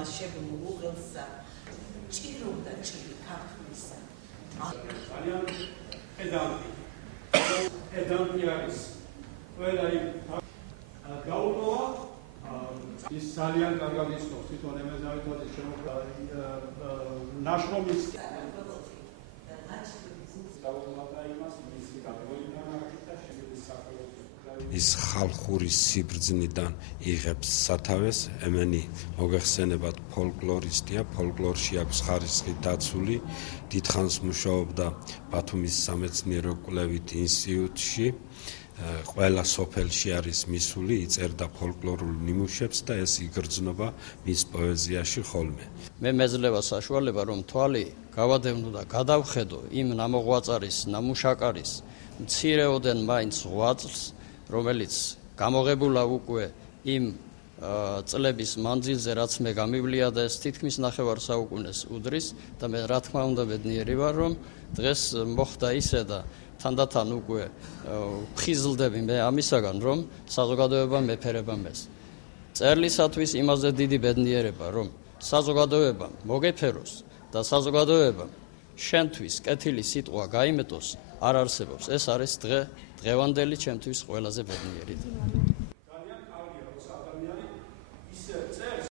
შემოშებულ უღელსა ჭირობდა ჭირი ქართლისა. ძალიან პედანტი არის. ყველა იმ გაუტოვა ის ძალიან კარგად ისწავს თვითონ ემეზავიტოძის ნაშრომის ის ხალხური სიბრძნიდან იღებს სათავეს, ემენი მოგეხსენებათ ფოლკლორისტია, ფოლკლორში აქვს ხარისხი დაცული, დიდხანს მუშაობდა ბათუმის სამეცნიერო კვლევით ინსტიტუტში, ყველა სოფელში არის მისული, იწერდა ფოლკლორულ ნიმუშებს და ეს იგრძნობა მის პოეზიაში ხოლმე. მე მეძლევა საშუალება, რომ თვალი გავადევნო და გადავხედო იმ ნამოღვაწარის, ნამუშაკარის მცირეოდენ მაინც ღვაწლს, რომელიც გამოღებულა უკვე იმ წლების მანძილზე, რაც მე გამივლია და ეს თითქმის ნახევარ საუკუნეს უდრის და მე რა თქმა უნდა ბედნიერი ვარ, რომ დღეს მოხდა ისე და თანდათან უკვე ვხიზლდები მე ამისაგან, რომ საზოგადოება მეფერება მეს. წერლისათვის იმაზე დიდი ბედნიერება, რომ საზოგადოებამ მოგეფეროს და საზოგადოებამ შენთვის კეთილი სიტყვა გაიმეტოს, არ არსებობს. ეს არის დღევანდელი ჩემთვის ყველაზე ბედნიერი დღე.